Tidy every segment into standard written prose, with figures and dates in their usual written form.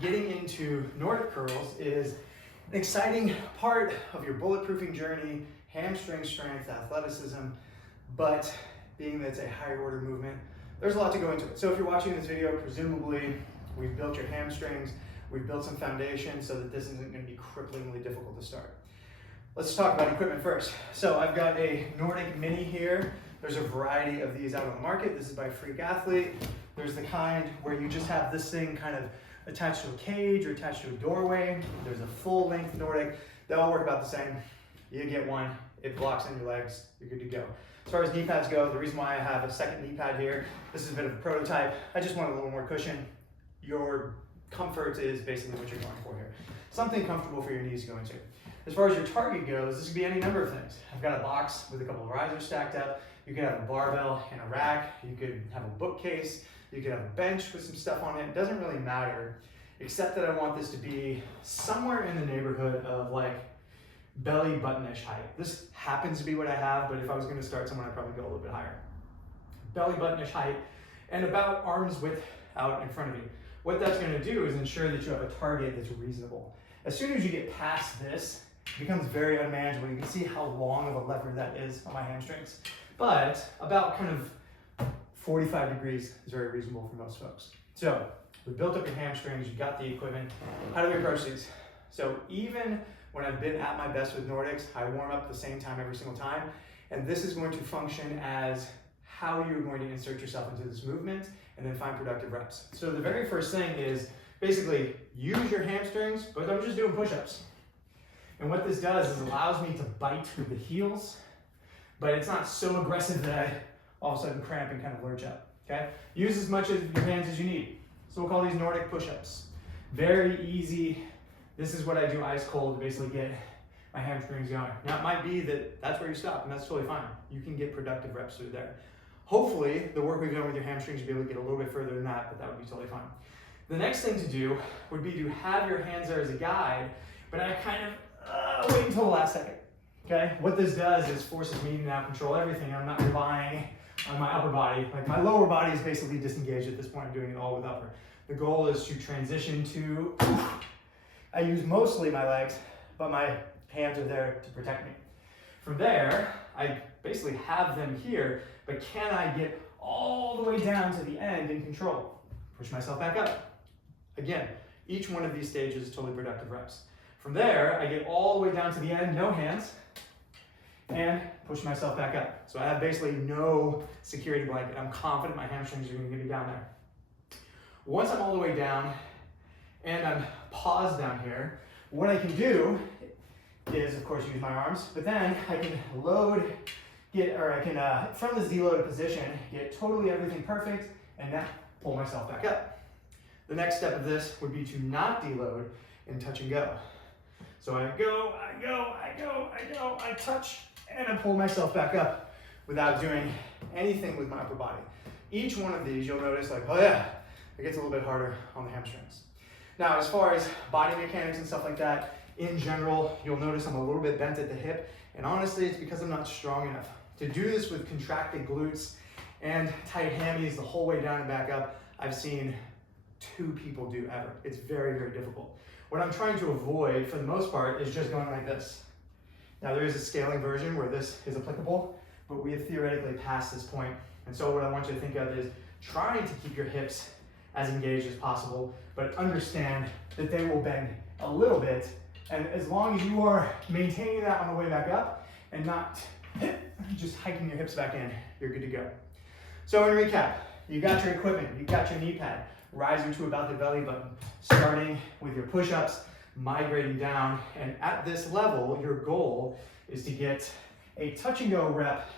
getting into Nordic curls is an exciting part of your bulletproofing journey, hamstring strength, athleticism, but being that it's a higher order movement, there's a lot to go into it. So if you're watching this video, presumably we've built your hamstrings, we've built some foundation so that this isn't going to be cripplingly difficult to start. Let's talk about equipment first. So I've got a Nordic Mini here. There's a variety of these out on the market. This is by Freak Athlete. There's the kind where you just have this thing kind of attached to a cage or attached to a doorway. There's a full length Nordic. They all work about the same. You get one, it blocks in your legs, you're good to go. As far as knee pads go, the reason why I have a second knee pad here, this is a bit of a prototype. I just want a little more cushion. Your comfort is basically what you're going for here. Something comfortable for your knees to go into. As far as your target goes, this could be any number of things. I've got a box with a couple of risers stacked up. You could have a barbell and a rack. You could have a bookcase. You could have a bench with some stuff on it. It doesn't really matter, except that I want this to be somewhere in the neighborhood of like belly button-ish height. This happens to be what I have, but if I was going to start somewhere, I'd probably go a little bit higher. Belly button-ish height and about arm's width out in front of you. What that's going to do is ensure that you have a target that's reasonable. As soon as you get past this, it becomes very unmanageable. You can see how long of a lever that is on my hamstrings. But about kind of 45 degrees is very reasonable for most folks. So we built up your hamstrings, you got the equipment. How do we approach these? So even when I've been at my best with Nordics, I warm up at the same time every single time. And this is going to function as how you're going to insert yourself into this movement and then find productive reps. So the very first thing is basically use your hamstrings, but I'm just doing push-ups. And what this does is allows me to bite with the heels, but it's not so aggressive that I all of a sudden cramp and kind of lurch up, okay? Use as much of your hands as you need. So we'll call these Nordic push-ups. Very easy. This is what I do ice cold to basically get my hamstrings going. Now it might be that that's where you stop, and that's totally fine. You can get productive reps through there. Hopefully, the work we've done with your hamstrings, you'll be able to get a little bit further than that, but that would be totally fine. The next thing to do would be to have your hands there as a guide, but I kind of wait until the last second, okay? What this does is forces me to now control everything. I'm not relying on my upper body. Like my lower body is basically disengaged at this point. I'm doing it all with upper. The goal is to transition to, I use mostly my legs, but my hands are there to protect me. From there, I basically have them here, but can I get all the way down to the end in control? Push myself back up. Again, each one of these stages is totally productive reps. From there, I get all the way down to the end, no hands, and push myself back up. So I have basically no security blanket. I'm confident my hamstrings are going to get me down there. Once I'm all the way down and I'm paused down here, what I can do is, of course, use my arms, but then I can from this deloaded position, get totally everything perfect, and now pull myself back up. The next step of this would be to not deload and touch and go. So I go, I touch, and I pull myself back up without doing anything with my upper body. Each one of these, you'll notice like, oh yeah, it gets a little bit harder on the hamstrings. Now, as far as body mechanics and stuff like that, in general, you'll notice I'm a little bit bent at the hip, and honestly, it's because I'm not strong enough. To do this with contracted glutes and tight hammies the whole way down and back up, I've seen 2 people do ever. It's very, very difficult. What I'm trying to avoid, for the most part, is just going like this. Now, there is a scaling version where this is applicable, but we have theoretically passed this point. And so what I want you to think of is trying to keep your hips as engaged as possible, but understand that they will bend a little bit. And as long as you are maintaining that on the way back up and not just hiking your hips back in, you're good to go. So in recap, you got your equipment, you got your knee pad, rising to about the belly button, starting with your push-ups, migrating down, and at this level, your goal is to get a touch and go rep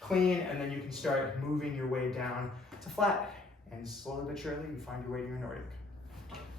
clean, and then you can start moving your way down to flat. And slowly but surely, you find your way to your Nordic.